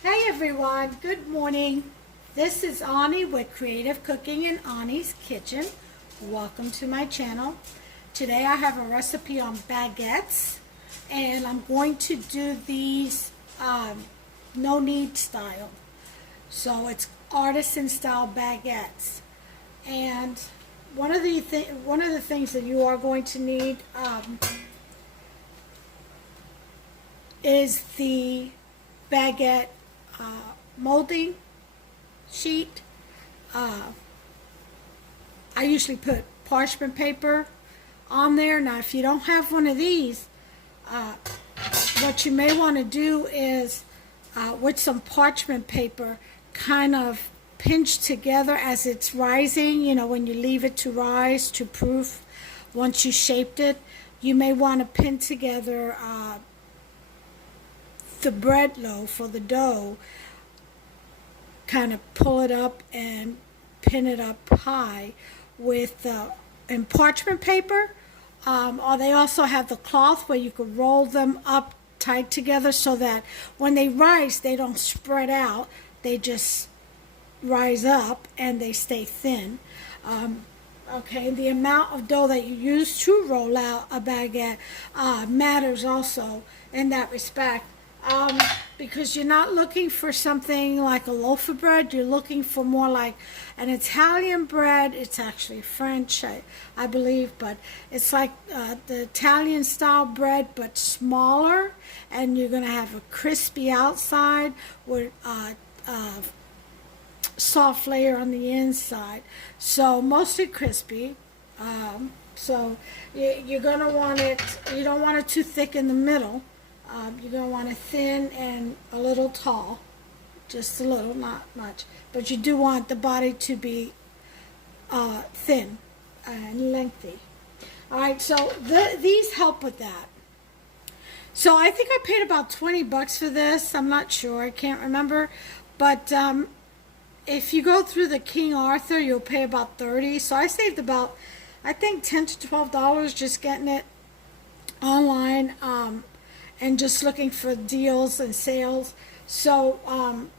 Hey everyone, good morning. This is Ani with Creative Cooking in Ani's Kitchen. Welcome to my channel. Today I have a recipe on baguettes and I'm going to do these no knead style. So it's artisan style baguettes. And one of the things that you are going to need is the baguette molding sheet. I usually put parchment paper on there. Now if you don't have one of these, what you may want to do is with some parchment paper kind of pinch together as it's rising, you know, when you leave it to rise to proof. Once you shaped it, you may want to pin together the bread loaf or the dough, kind of pull it up and pin it up high with in parchment paper, or they also have the cloth where you could roll them up tight together so that when they rise they don't spread out, they just rise up and they stay thin. Okay, the amount of dough that you use to roll out a baguette matters also in that respect. Because you're not looking for something like a loaf of bread, you're looking for more like an Italian bread. It's actually French, I believe, but it's like the Italian style bread but smaller, and you're going to have a crispy outside with soft layer on the inside, so mostly crispy. So you're going to want it, you don't want it too thick in the middle. You're going to want it thin and a little tall, just a little, not much. But you do want the body to be thin and lengthy. All right, so these help with that. So I think I paid about 20 bucks for this. I'm not sure, I can't remember. But if you go through the King Arthur, you'll pay about 30. So I saved about, I think, $10 to $12 just getting it online. And just looking for deals and sales. So,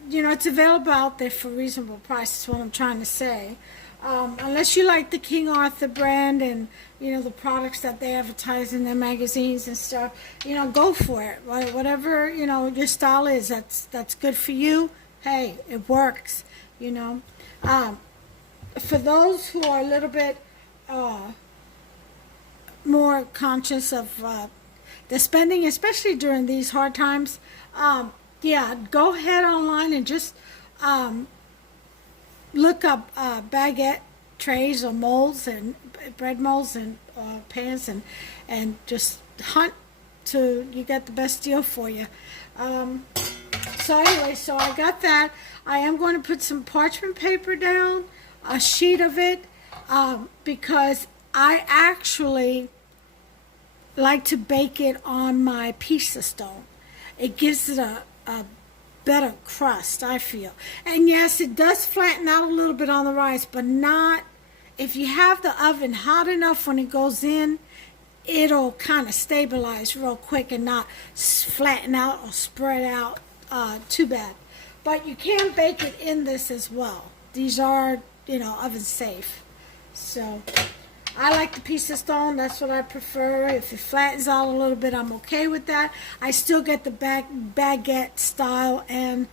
you know, it's available out there for a reasonable price, is what I'm trying to say. Unless you like the King Arthur brand and, you know, the products that they advertise in their magazines and stuff, you know, go for it. Whatever, you know, your style is, that's good for you. Hey, it works, you know. For those who are a little bit more conscious of the spending, especially during these hard times, yeah, go ahead online and just look up baguette trays or molds and bread molds and pans, and just hunt till you get the best deal for you. So anyway, so I got that. I am going to put some parchment paper down, a sheet of it, because I actually like to bake it on my pizza stone. It gives it a better crust, I feel. And yes, it does flatten out a little bit on the rice, but not, if you have the oven hot enough when it goes in, it'll kind of stabilize real quick and not flatten out or spread out too bad. But you can bake it in this as well. These are, you know, oven safe. So I like the pizza stone, that's what I prefer. If it flattens out a little bit, I'm okay with that. I still get the baguette style and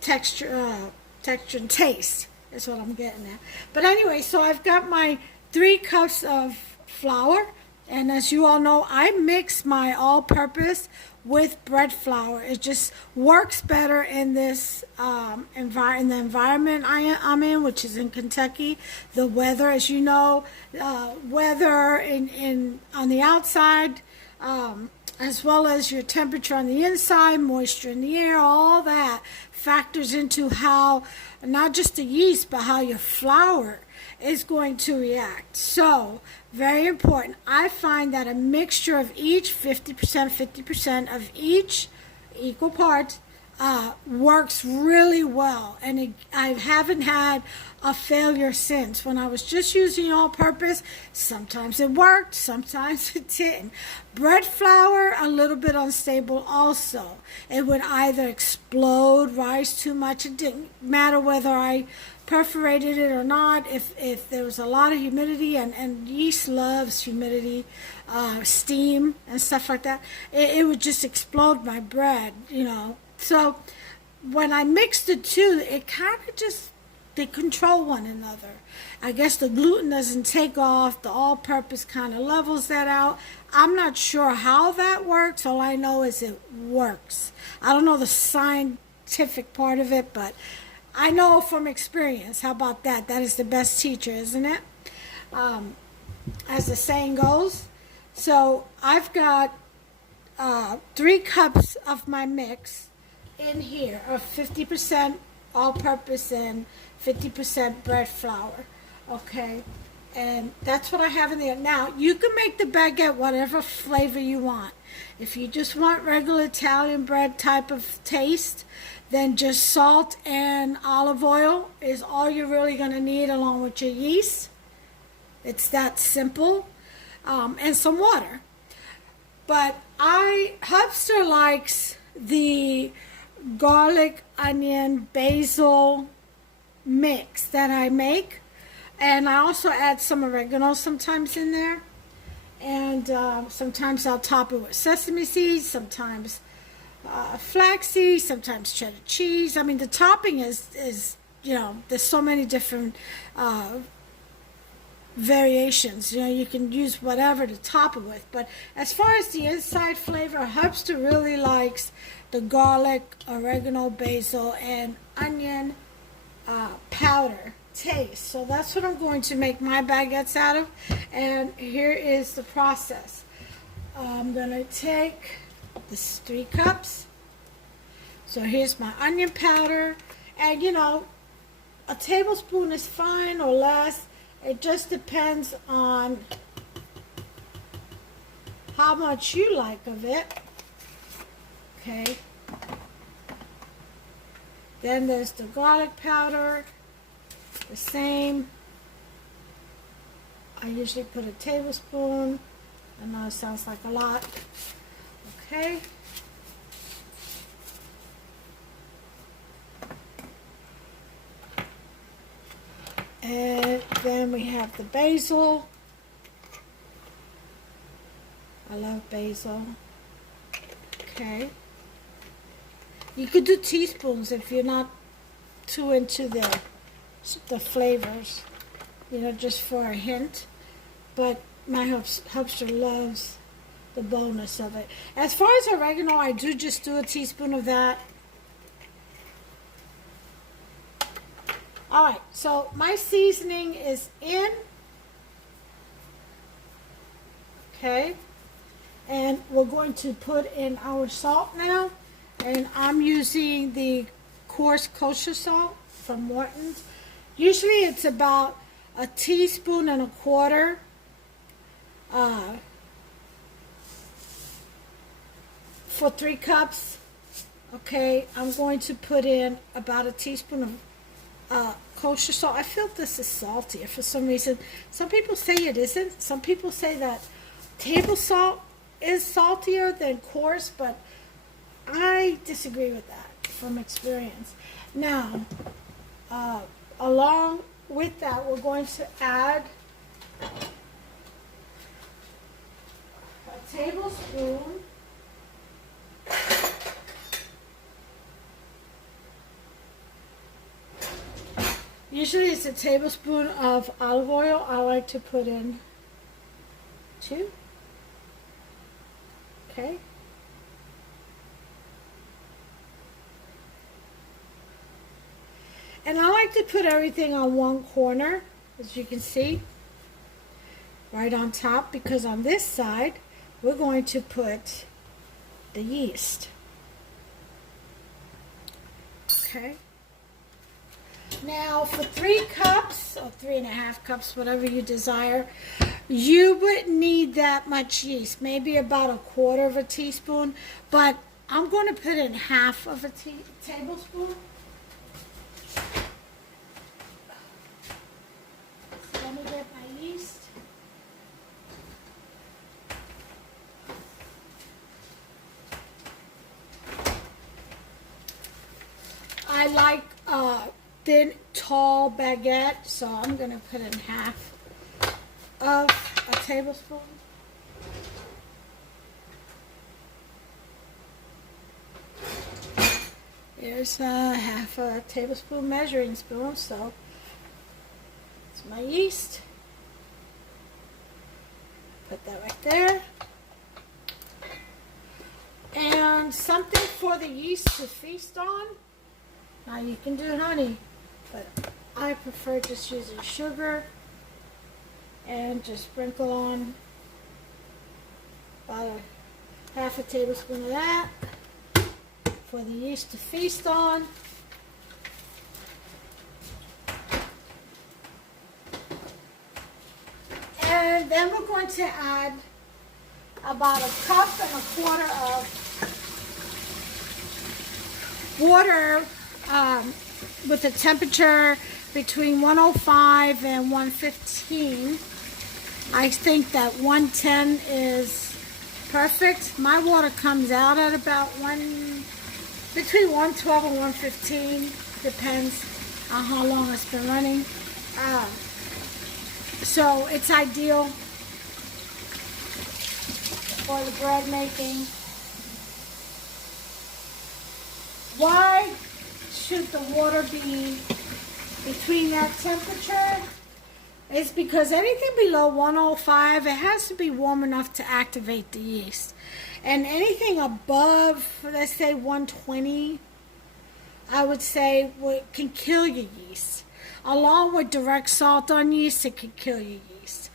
texture and taste is what I'm getting at. But anyway, so I've got my 3 cups of flour, and as you all know, I mix my all-purpose with bread flour. It just works better in this in the environment I'm in, which is in Kentucky. The weather, as you know, weather on the outside, as well as your temperature on the inside, moisture in the air, all that factors into how not just the yeast, but how your flour is going to react. So, very important. I find that a mixture of each, 50%, 50% of each, equal parts, works really well, and I haven't had a failure since. When I was just using all-purpose, sometimes it worked, sometimes it didn't. Bread flour, a little bit unstable also. It would either explode, rise too much. It didn't matter whether I perforated it or not. If there was a lot of humidity, and yeast loves humidity, steam and stuff like that, it would just explode my bread, So when I mix the two, it kind of just, they control one another. I guess the gluten doesn't take off. The all-purpose kind of levels that out. I'm not sure how that works. All I know is it works. I don't know the scientific part of it, but I know from experience. How about that? That is the best teacher, isn't it? As the saying goes. So I've got 3 cups of my mix in here of 50% all-purpose and 50% bread flour. Okay, and that's what I have in there. Now, you can make the baguette whatever flavor you want. If you just want regular Italian bread type of taste, then just salt and olive oil is all you're really going to need, along with your yeast. It's that simple. And some water. But Hubster likes the garlic, onion, basil mix that I make. And I also add some oregano sometimes in there. And sometimes I'll top it with sesame seeds, sometimes flaxseed, sometimes cheddar cheese. I mean, the topping is there's so many different variations. You can use whatever to top it with. But as far as the inside flavor, Hubster really likes the garlic, oregano, basil, and onion powder taste. So that's what I'm going to make my baguettes out of. And here is the process. I'm going to take this 3 cups. So here's my onion powder. And a tablespoon is fine or less. It just depends on how much you like of it. Okay. Then there's the garlic powder. The same. I usually put a tablespoon. I know it sounds like a lot. Okay. And then we have the basil. I love basil. Okay. You could do teaspoons if you're not too into the flavors, just for a hint. But my Hubster loves the boldness of it. As far as oregano, I do just do a teaspoon of that. Alright, so my seasoning is in. Okay. And we're going to put in our salt now. And I'm using the coarse kosher salt from Morton's. Usually it's about a teaspoon and a quarter. For 3 cups. Okay, I'm going to put in about a teaspoon of kosher salt. I feel this is salty for some reason. Some people say it isn't. Some people say that table salt is saltier than coarse, but I disagree with that from experience. Now, along with that, we're going to add a tablespoon usually it's a tablespoon of olive oil. I like to put in 2. Okay. And I like to put everything on one corner, as you can see, right on top, because on this side, we're going to put the yeast. Okay. Now, for 3 cups, or 3.5 cups, whatever you desire, you wouldn't need that much yeast. Maybe about a quarter of a teaspoon, but I'm going to put in half of a tablespoon. So let me get my yeast. I like thin, tall baguette, so I'm going to put in half of a tablespoon. Here's half a tablespoon measuring spoon, so it's my yeast. Put that right there. And something for the yeast to feast on. Now you can do honey, but I prefer just using sugar and just sprinkle on about half a tablespoon of that for the yeast to feast on. And then we're going to add about 1.25 cups of water with a temperature between 105 and 115. I think that 110 is perfect. My water comes out at about between 112 and 115, depends on how long it's been running. So it's ideal for the bread making. Why should the water be between that temperature? It's because anything below 105, it has to be warm enough to activate the yeast. And anything above, let's say 120, I would say can kill your yeast. Along with direct salt on yeast, it can kill your yeast.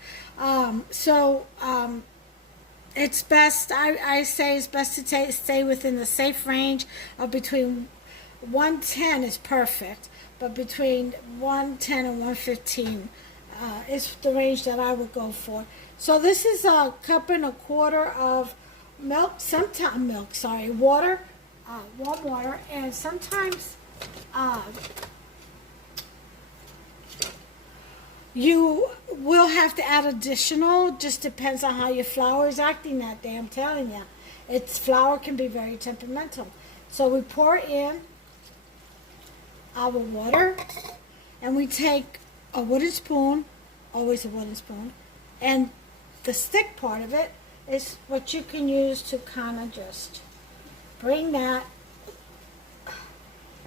It's best, I say it's best to stay within the safe range of between 110 is perfect, but between 110 and 115 is the range that I would go for. So this is 1.25 cups of milk, water, warm water, and sometimes you will have to add additional, just depends on how your flour is acting that day, I'm telling you. Flour can be very temperamental. So we pour in our water, and we take a wooden spoon, always a wooden spoon, and the stick part of it is what you can use to kind of just bring that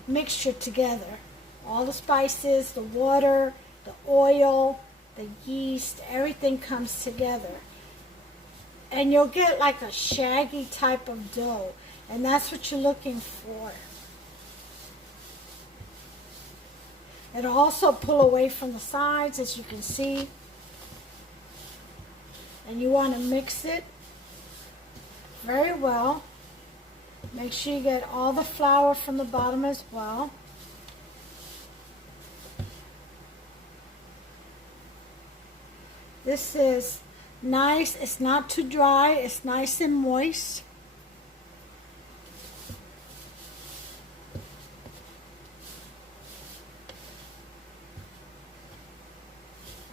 mixture together. All the spices, the water, the oil, the yeast, everything comes together. And you'll get like a shaggy type of dough, and that's what you're looking for. It'll also pull away from the sides, as you can see. And you want to mix it very well. Make sure you get all the flour from the bottom as well. This is nice. It's not too dry. It's nice and moist.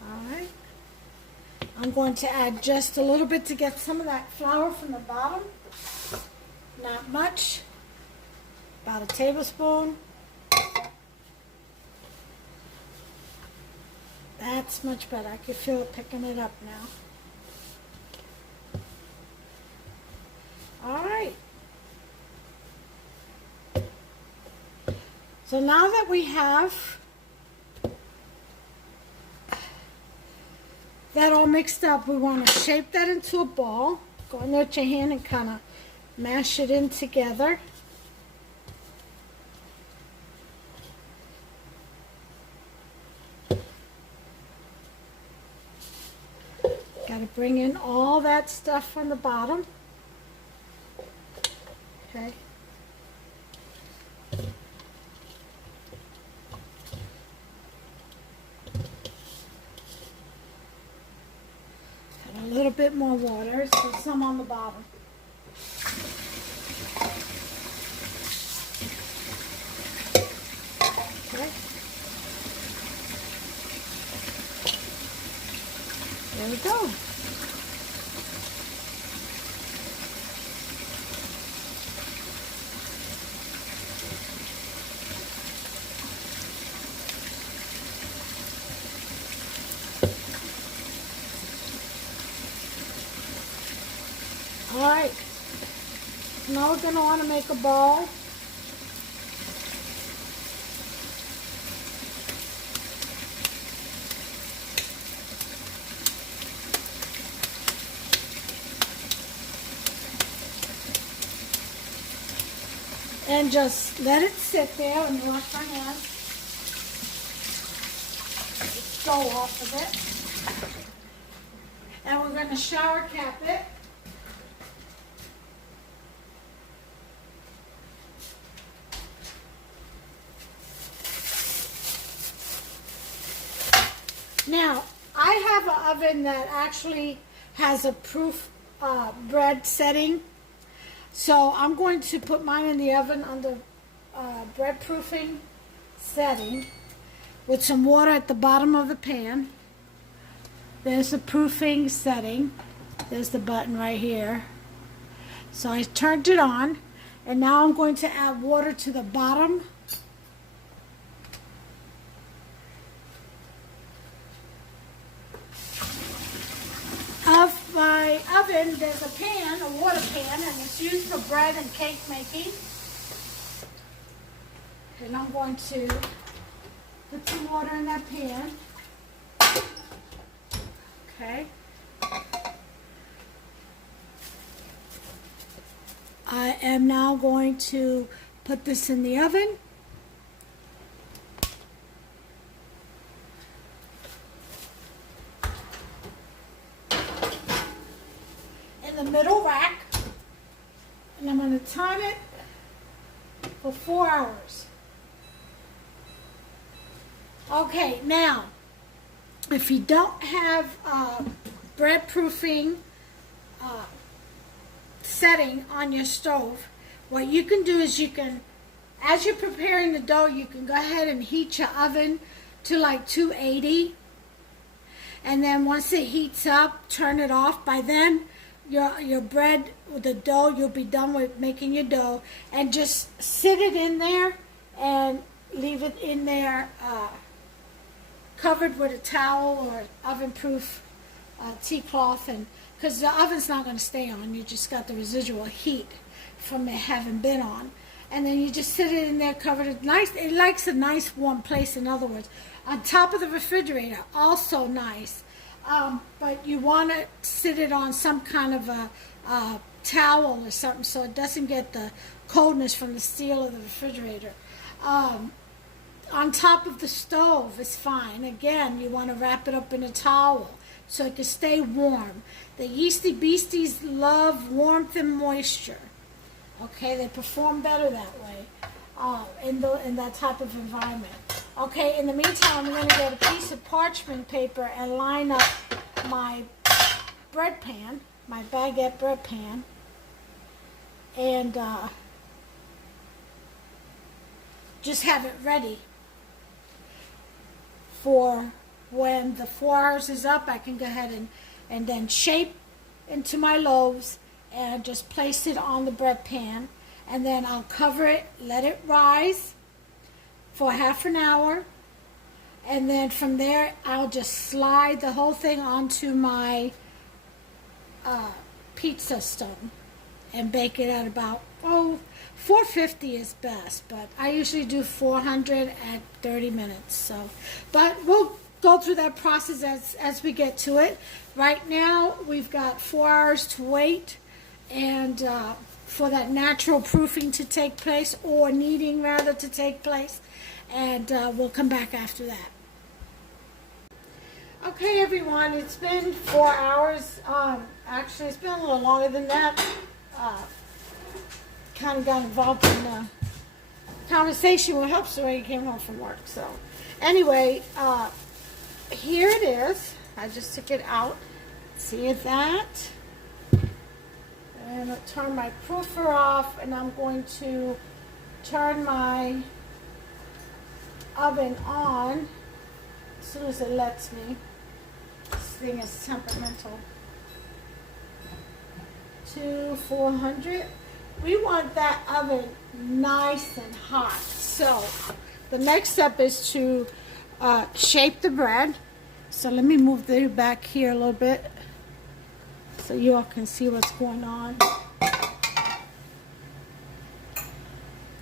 Alright. I'm going to add just a little bit to get some of that flour from the bottom. Not much. About a tablespoon. That's much better. I can feel it picking it up now. All right. So now that we have that all mixed up, we want to shape that into a ball. Go in there with your hand and kind of mash it in together. Got to bring in all that stuff from the bottom. Okay. Add a little bit more water, so some on the bottom. There we go. All right. Now we're going to want to make a ball. And just let it sit there and wash my hands. Just go off of it. And we're going to shower cap it. Now, I have an oven that actually has a proof bread setting. So I'm going to put mine in the oven under bread proofing setting with some water at the bottom of the pan. There's the proofing setting. There's the button right here. So I turned it on, and now I'm going to add water to the bottom. Of my oven, there's a pan, a water pan, and it's used for bread and cake making. And I'm going to put some water in that pan. Okay. I am now going to put this in the oven. The middle rack, and I'm going to time it for 4 hours. Okay, now if you don't have bread proofing setting on your stove, what you can do is you can, as you're preparing the dough, you can go ahead and heat your oven to like 280, and then once it heats up, turn it off. By then your bread, the dough, you'll be done with making your dough, and just sit it in there and leave it in there covered with a towel or oven proof tea cloth, and because the oven's not going to stay on, you just got the residual heat from it having been on, and then you just sit it in there covered. It nice, it likes a nice warm place, in other words. On top of the refrigerator, also nice. But you want to sit it on some kind of a towel or something so it doesn't get the coldness from the steel of the refrigerator. On top of the stove is fine. Again, you want to wrap it up in a towel so it can stay warm. The yeasty beasties love warmth and moisture. Okay, they perform better that way in that type of environment. Okay, in the meantime, I'm going to get a piece of parchment paper and line up my bread pan, my baguette bread pan, and just have it ready for when the 4 hours is up. I can go ahead and then shape into my loaves and just place it on the bread pan, and then I'll cover it, let it rise for half an hour, and then from there I'll just slide the whole thing onto my pizza stone and bake it at about 450 is best, but I usually do 400 at 30 minutes. So, but we'll go through that process as we get to it. Right now we've got 4 hours to wait, and for that natural proofing to take place, or kneading rather to take place, and we'll come back after that. Okay, everyone, it's been 4 hours. Actually, it's been a little longer than that. Kind of got involved in a conversation with helps when he came home from work. So, anyway, here it is. I just took it out. See that? And I'll turn my proofer off, and I'm going to turn my oven on as soon as it lets me. thing is temperamental. To 400. We want that oven nice and hot. So the next step is to shape the bread. So let me move the back here a little bit so you all can see what's going on.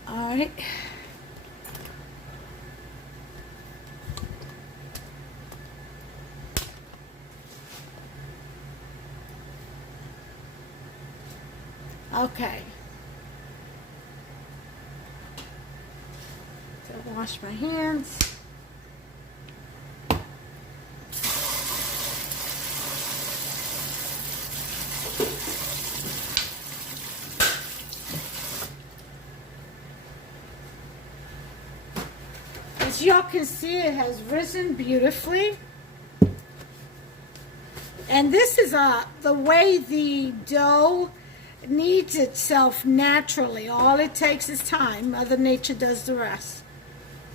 All right. Okay. So wash my hands. As y'all can see, it has risen beautifully. And this is the way the dough kneads itself naturally. All it takes is time. Mother Nature does the rest.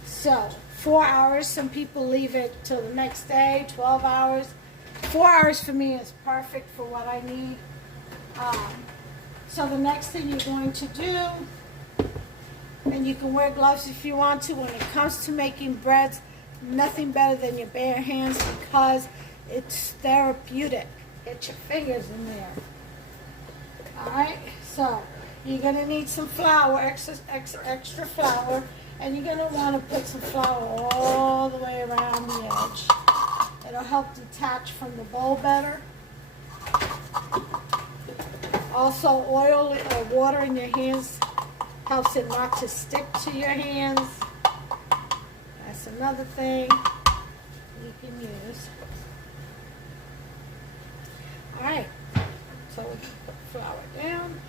So 4 hours. Some people leave it till the next day. 12 hours. 4 hours for me is perfect for what I need. So the next thing you're going to do, and you can wear gloves if you want to, when it comes to making breads, nothing better than your bare hands because it's therapeutic. Get your fingers in there. Alright, so you're going to need some flour, extra flour, and you're going to want to put some flour all the way around the edge. It'll help detach from the bowl better. Also, oil or water in your hands helps it not to stick to your hands. That's another thing you can use. Alright, so we can put flour down.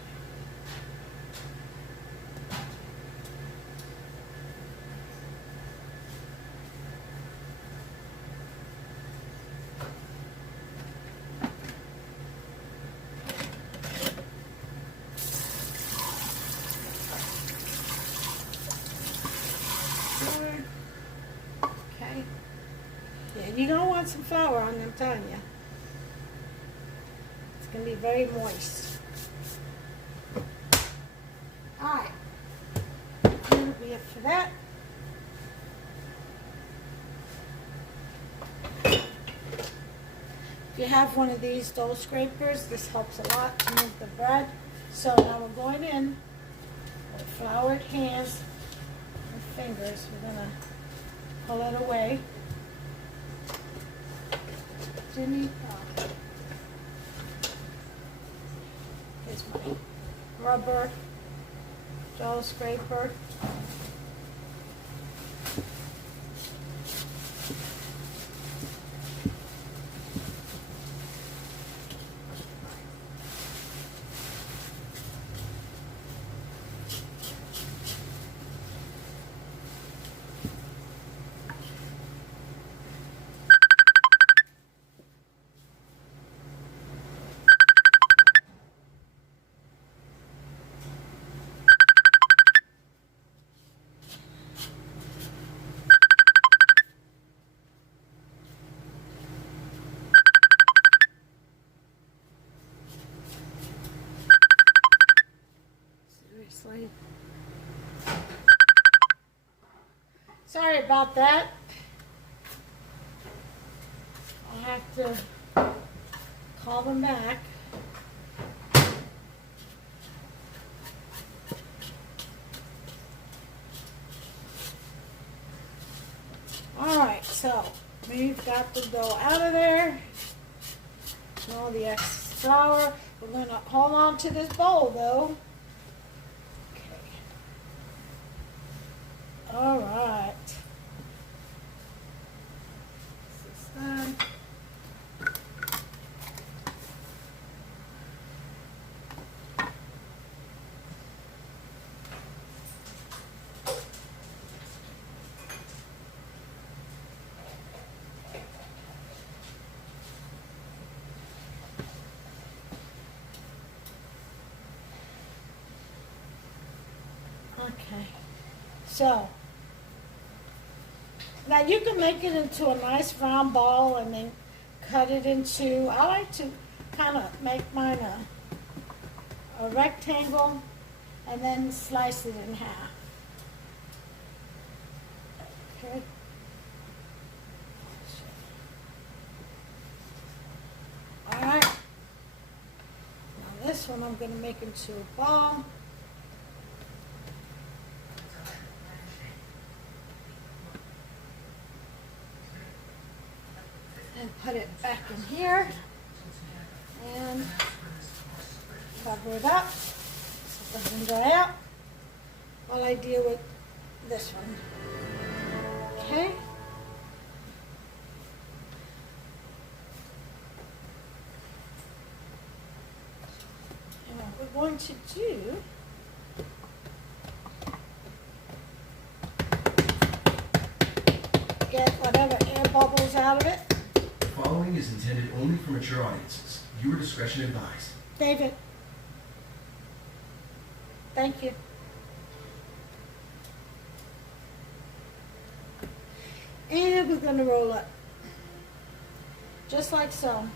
Okay. Yeah, you're going to want some flour on them, I'm telling you. It's going to be very moist. Alright. That'll be it for that. If you have one of these dough scrapers, this helps a lot to move the bread. So now we're going in with floured hands and fingers. We're going to pull it away. Jimmy, here's my rubber dough scraper. Sorry about that. I'll have to call them back. Alright, so we've got the dough out of there. And all the excess flour. We're going to hold on to this bowl though. All right. This is done. Okay. So now you can make it into a nice round ball and then cut it into, I like to kind of make mine a rectangle and then slice it in half. Okay. All right. Now this one I'm going to make into a ball. And put it back in here. And cover it up so it doesn't dry out while I deal with this one. Okay. And what we're going to do, get whatever air bubbles out of it. The following is intended only for mature audiences. Viewer discretion advised. David. Thank you. And we're going to roll up. Just like so.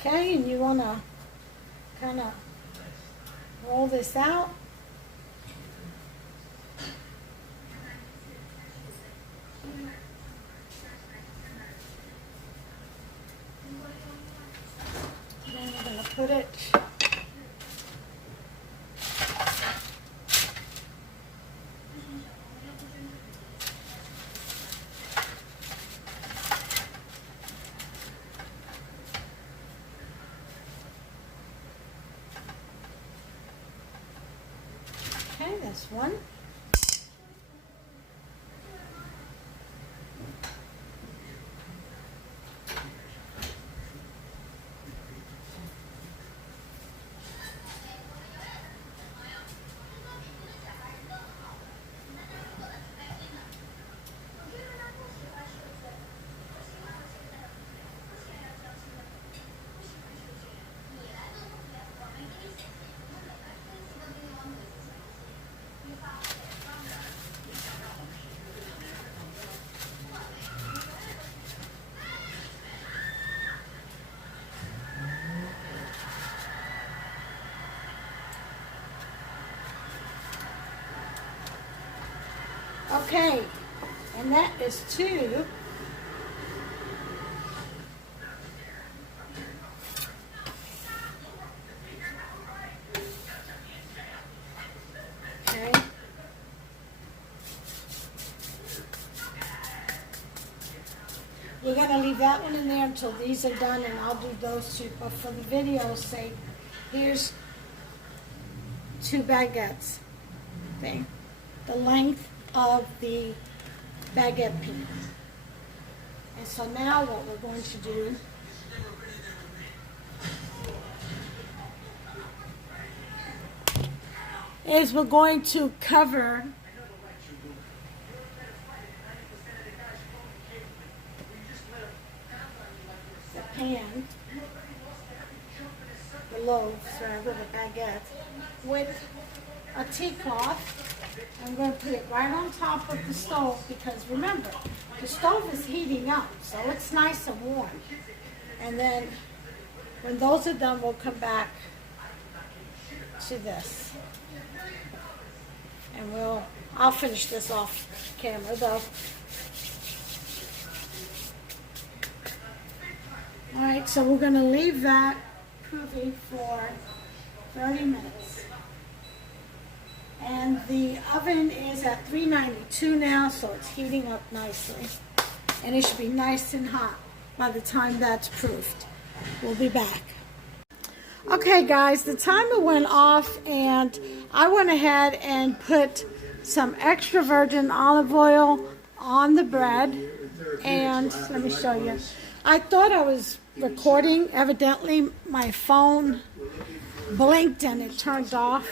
Okay, and you want to kind of roll this out. Then we're going to put it this one. Okay, and that is 2. Okay. We're going to leave that one in there until these are done, and I'll do those 2. But for the video's sake, here's 2 baguettes. Okay. The length of the baguette piece. And so now what we're going to do is we're going to cover the pan, the loaves, rather, the baguettes, with a tea cloth. I'm going to put it right on top of the stove because remember, the stove is heating up, so it's nice and warm. And then when those are done, we'll come back to this. And I'll finish this off camera though. Alright, so we're going to leave that proving for 30 minutes. And the oven is at 392 now, so it's heating up nicely. And it should be nice and hot by the time that's proofed. We'll be back. Okay guys, the timer went off and I went ahead and put some extra virgin olive oil on the bread. And let me show you. I thought I was recording. Evidently my phone blinked and it turned off.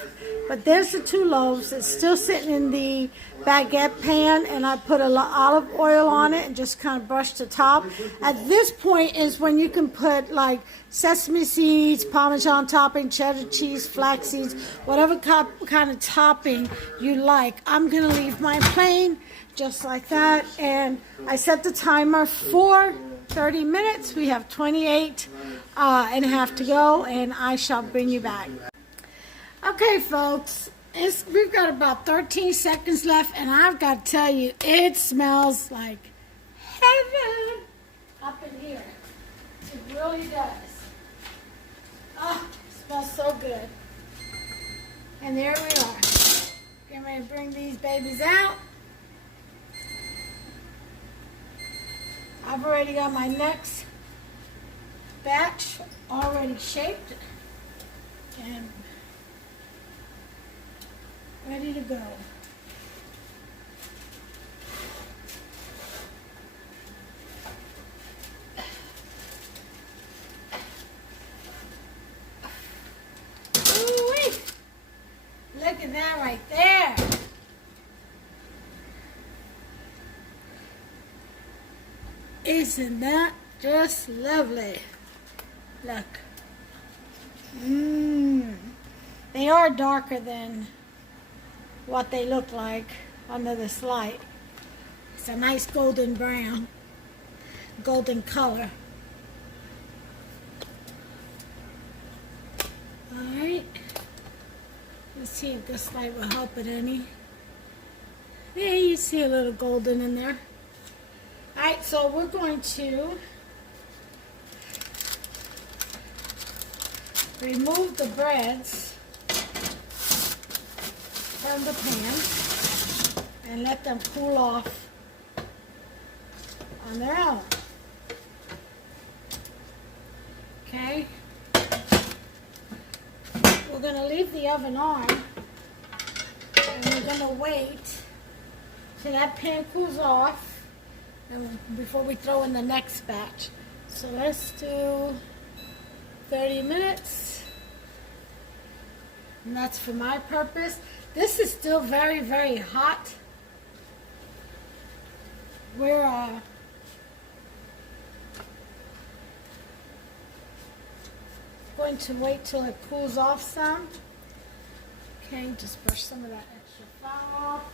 But there's the 2 loaves. It's still sitting in the baguette pan, and I put olive oil on it and just kind of brushed the top. At this point is when you can put like sesame seeds, Parmesan topping, cheddar cheese, flax seeds, whatever kind of topping you like. I'm going to leave mine plain, just like that. And I set the timer for 30 minutes. We have 28 and a half to go, and I shall bring you back. Okay, folks, we've got about 13 seconds left, and I've got to tell you, it smells like heaven up in here. It really does. Oh, it smells so good. And there we are. Getting ready to bring these babies out. I've already got my next batch already shaped and ready to go. Ooh-wee. Look at that right there. Isn't that just lovely? Look. They are darker than what they look like under this light. It's a nice golden brown, golden color. Alright, let's see if this light will help it any. Yeah, you see a little golden in there. Alright, so we're going to remove the breads from the pan and let them cool off on their own. Okay? We're going to leave the oven on and we're going to wait till that pan cools off and before we throw in the next batch. So let's do 30 minutes. And that's for my purpose. This is still very, very hot. We're going to wait till it cools off some. Okay, just brush some of that extra flour off.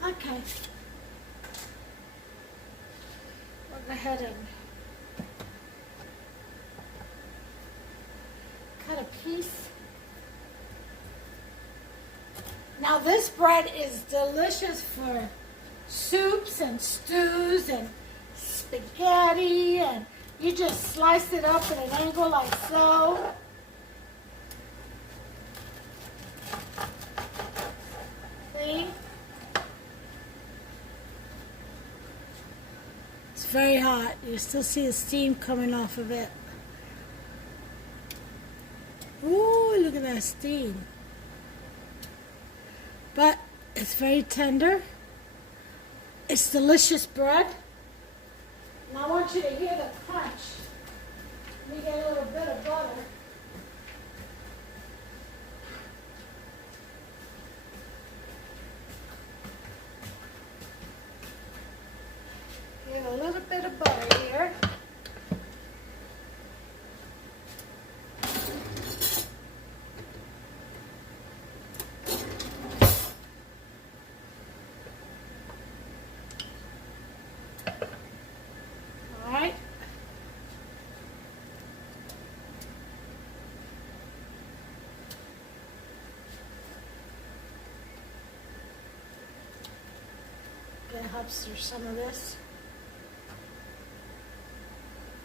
Okay. We'll go ahead and cut a piece. Now this bread is delicious for soups and stews and spaghetti, and you just slice it up at an angle like so. See? Very hot. You still see the steam coming off of it. Ooh, look at that steam. But It's very tender. It's delicious bread. And I want you to hear the crunch. Let me get a little bit of butter. Get a little bit of butter here. Helps through some of this.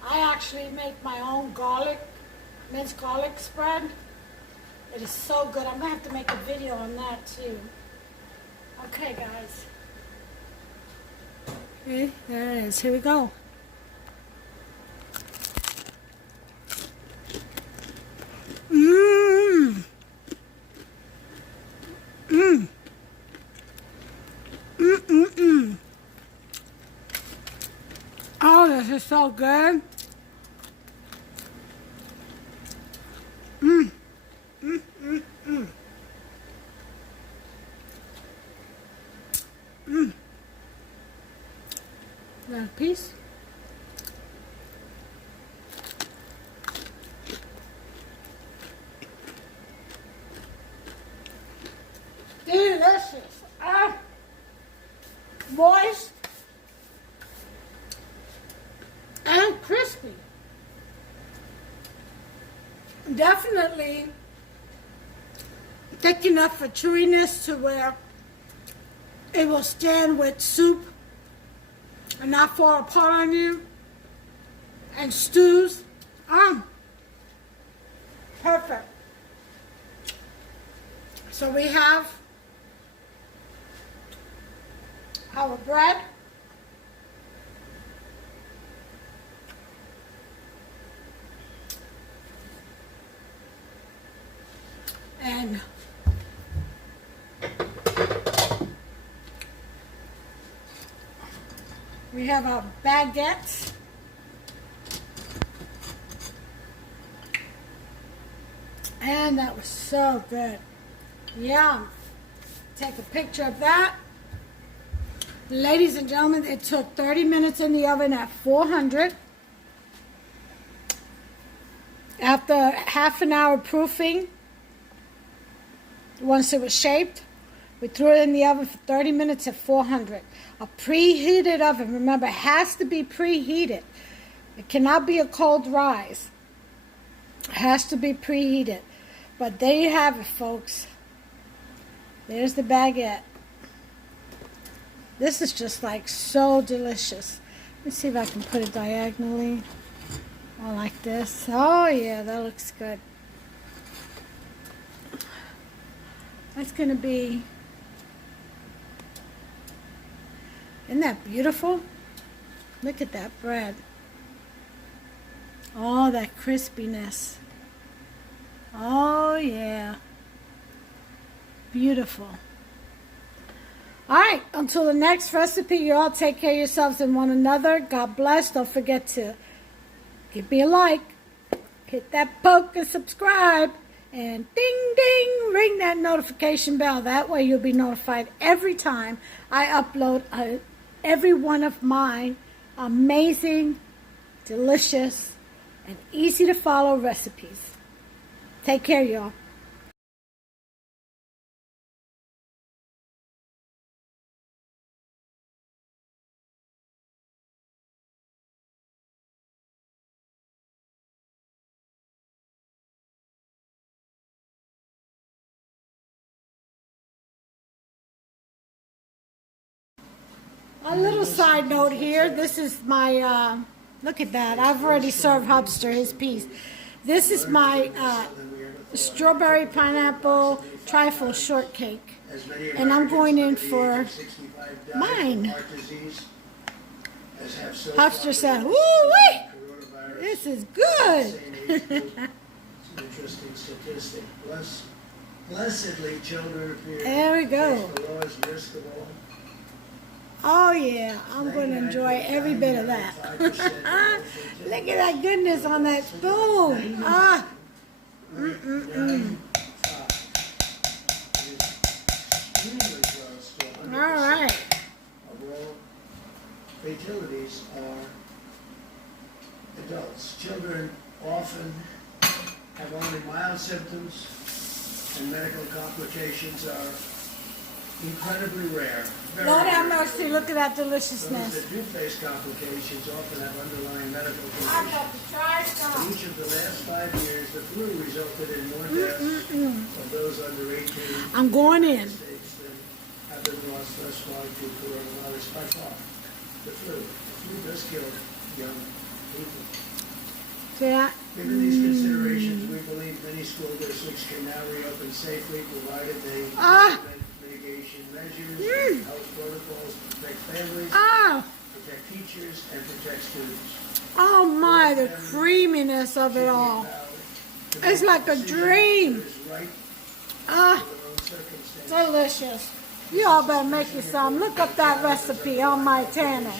I actually make my own minced garlic spread. It is so good. I'm gonna have to make a video on that too. Okay, guys. Okay, there it is. Here we go. Mmm. Mmm. Mm-mm-mm. Oh, this is so good. Mm. Mm-mm-mm. Mm. That a piece? Delicious. Ah. Moist and crispy. Definitely thick enough for chewiness to where it will stand with soup and not fall apart on you, and stews. Perfect. So we have our bread, and we have our baguettes, and that was so good. Yum. Take a picture of that. Ladies and gentlemen, it took 30 minutes in the oven at 400. After half an hour proofing, once it was shaped, we threw it in the oven for 30 minutes at 400. A preheated oven, remember, it has to be preheated. It cannot be a cold rise. It has to be preheated. But there you have it, folks. There's the baguette. This is just like so delicious. Let me see if I can put it diagonally. Or like this. Oh yeah, that looks good. That's going to be... Isn't that beautiful? Look at that bread. Oh, that crispiness. Oh yeah. Beautiful. Alright, until the next recipe, you all take care of yourselves and one another. God bless. Don't forget to give me a like, hit that poke and subscribe, and ding ding, ring that notification bell. That way you'll be notified every time I upload every one of my amazing, delicious, and easy to follow recipes. Take care, y'all. A little side note here. This is my, look at that. I've already served Hubster his piece. This is my strawberry pineapple trifle shortcake. And I'm going in for mine. Hubster said, woo-wee, this is good. Interesting statistic. Plus, Blessedly, children appear. There we go. The lowest risk of all. Oh yeah, I'm going to enjoy every bit of that. 5% Look at that goodness on that spoon. Ah. All right. Of all fatalities are adults. Children often have only mild symptoms, and medical complications are incredibly rare. Very Lord have rare. mercy. Look at that Those deliciousness. that do face complications often have underlying medical I conditions. got to try In some. each of the last 5 years, the flu resulted in more deaths of those under 18 I'm going in. States than have been lost thus far to coronavirus by far. The flu does kill young people. See that? Given these considerations, we believe many school districts can now reopen safely, provided they Ah. implement mitigation measures, health protocols to protect families, Oh, protect teachers, and protect students. oh my, the creaminess of it all. It's like a dream. Ah, delicious. You all better make you some. Look up that recipe on my channel.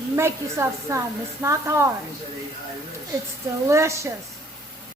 Make yourself some. It's not hard. It's delicious.